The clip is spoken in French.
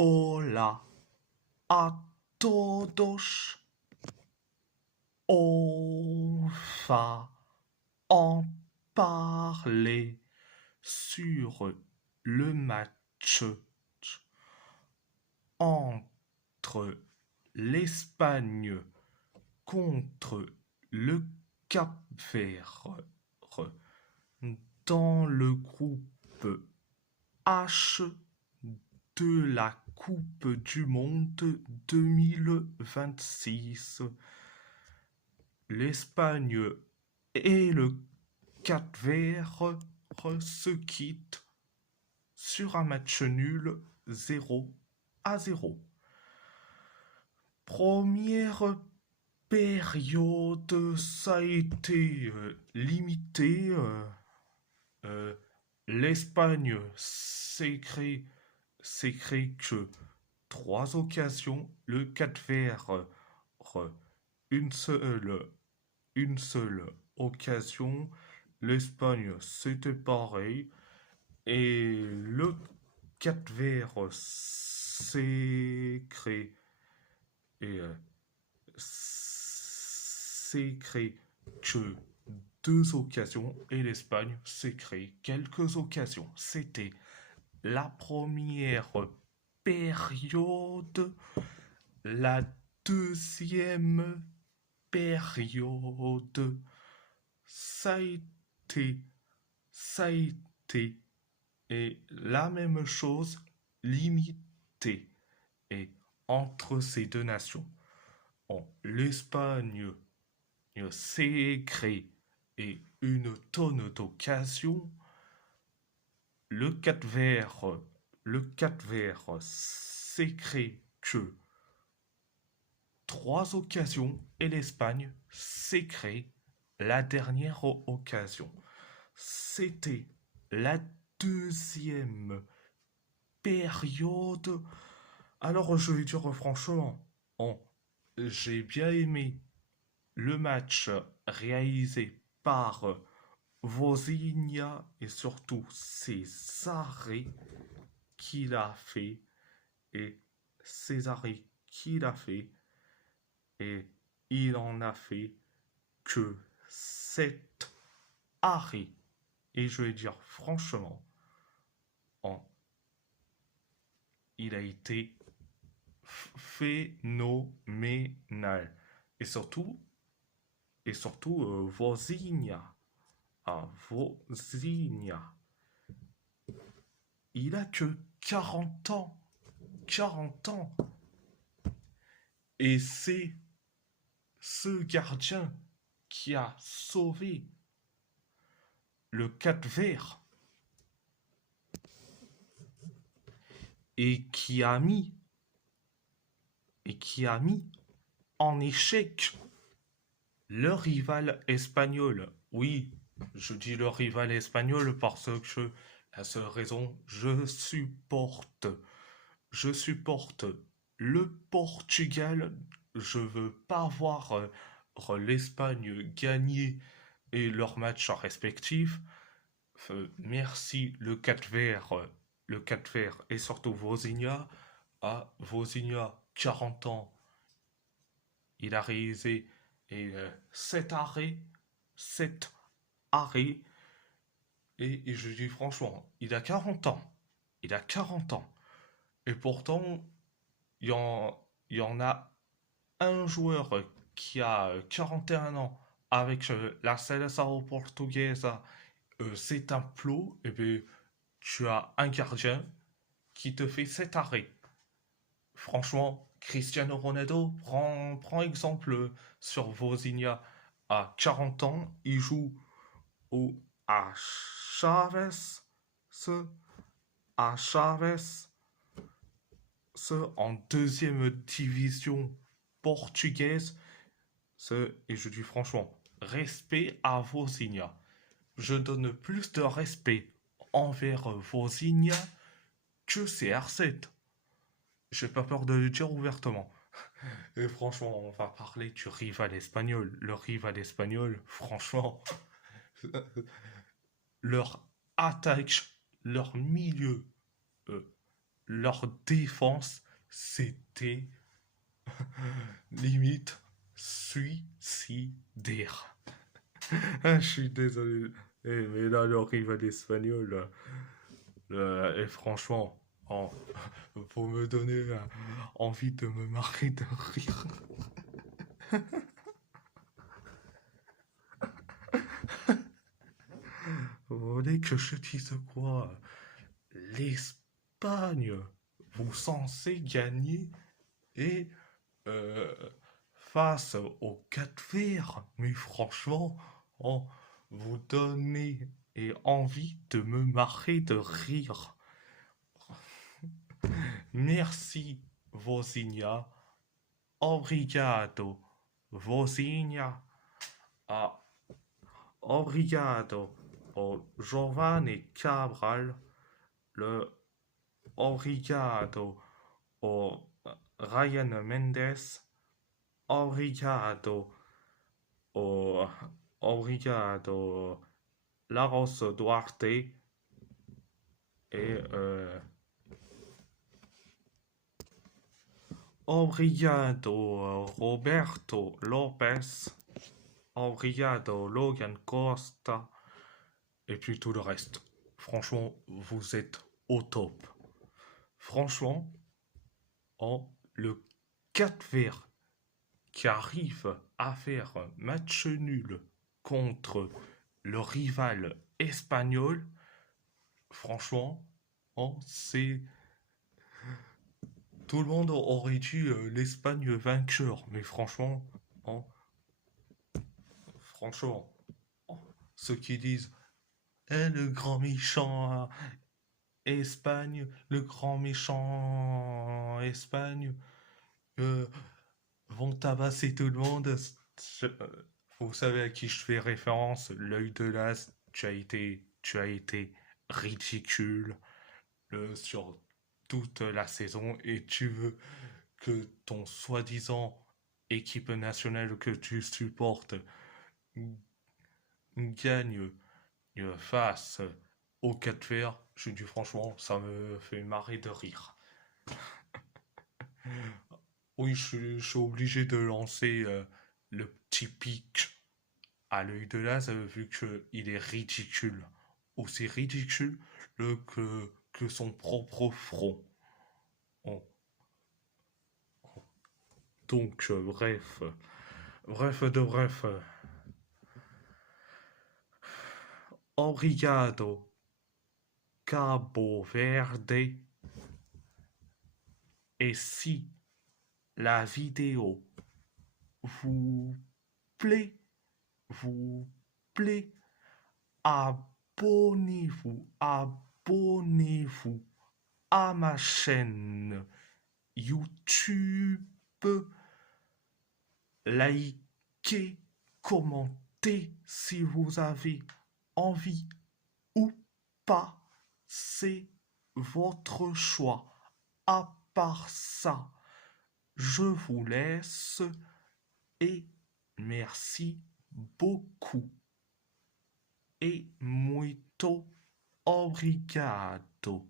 Hola a todos. On va en parler sur le match entre l'Espagne contre le Cap-Vert dans le groupe H de la Coupe du Monde 2026. L'Espagne et le Cap-Vert se quittent sur un match nul 0-0. Première période, ça a été limité. L'Espagne s'est créé que trois occasions. Le Cap-Vert, une seule occasion. L'Espagne, c'était pareil. Et le Cap-Vert s'est créé. Et s'est créé que deux occasions et l'Espagne s'est créé quelques occasions. C'était la première période. La deuxième période, ça a été, ça a été, et la même chose limitée. Et entre ces deux nations, l'Espagne s'est créé et une tonne d'occasions. Le Cap-Vert s'est créé que trois occasions et l'Espagne s'est créé la dernière occasion. C'était la deuxième période. Alors je vais dire franchement, j'ai bien aimé le match réalisé par Vozinha et surtout ses arrêts qu'il a fait et ses arrêts qu'il a fait et il en a fait que 7 arrêts et je vais dire franchement il a été phénoménal et surtout Vozinha. Vozinha. Il a que 40 ans. 40 ans. Et c'est ce gardien qui a sauvé le Cap-Vert et qui a mis en échec le rival espagnol. Oui, je dis le rival espagnol parce que la seule raison, je supporte le Portugal. Je veux pas voir l'Espagne gagner et leurs matchs respectifs. Merci le 4 vert et surtout Vozinha. À Vozinha, 40 ans, il a réalisé 7 arrêts, 7 arrêts. Et je dis franchement, il a 40 ans. Il a 40 ans. Et pourtant, il y en a un joueur qui a 41 ans avec la Seleção portugaise, c'est un plot, et bien tu as un gardien qui te fait 7 arrêts. Franchement, Cristiano Ronaldo, prend exemple sur Vozinha. À 40 ans, il joue à Chaves, à Chaves, en deuxième division portugaise. Et je dis franchement, respect à Vozinha. Je donne plus de respect envers Vozinha que CR7. J'ai pas peur de le dire ouvertement. Et franchement, on va parler du rival espagnol. Le rival espagnol, franchement, leur attaque, leur milieu, euh, leur défense, c'était limite suicidaire. Ah, je suis désolé. Mais là, le rival espagnol, et franchement, oh, vous me donnez envie de me marrer de rire. Vous voulez que je dise quoi? L'Espagne, vous censez gagner et euh, face au 4 verts. Mais franchement, oh, vous donnez et envie de me marrer de rire. Merci, Vozinha. Obrigado, Vozinha. Ah, obrigado, oh, Giovanni Cabral. Le obrigado, oh, Ryan Mendes. Obrigado, oh, obrigado, Laros Duarte. Et obrigado, Roberto Lopez. Obrigado, Logan Costa. Et puis tout le reste. Franchement, vous êtes au top. Franchement, le 4 vert qui arrive à faire un match nul contre le rival espagnol, franchement, c'est. Tout le monde aurait dit l'Espagne vainqueur, mais oh, franchement, oh, ceux qui disent le grand méchant Espagne, le grand méchant Espagne, euh, vont tabasser tout le monde. Vous savez à qui je fais référence, l'œil de l'as, tu as été ridicule sur toute la saison et tu veux que ton soi-disant équipe nationale que tu supportes gagne face au 4 fers. Je dis franchement, ça me fait marrer de rire. Oui, je suis obligé de lancer le petit pic à l'œil de l'as vu qu'il est ridicule. Aussi ridicule que son propre front. Oh. Donc, bref de bref. Obrigado, Cabo Verde. Et si la vidéo vous plaît, vous plaît, abonnez-vous à ma chaîne YouTube, likez, commentez si vous avez envie ou pas, c'est votre choix. À part ça, je vous laisse et merci beaucoup. Et muito obrigado.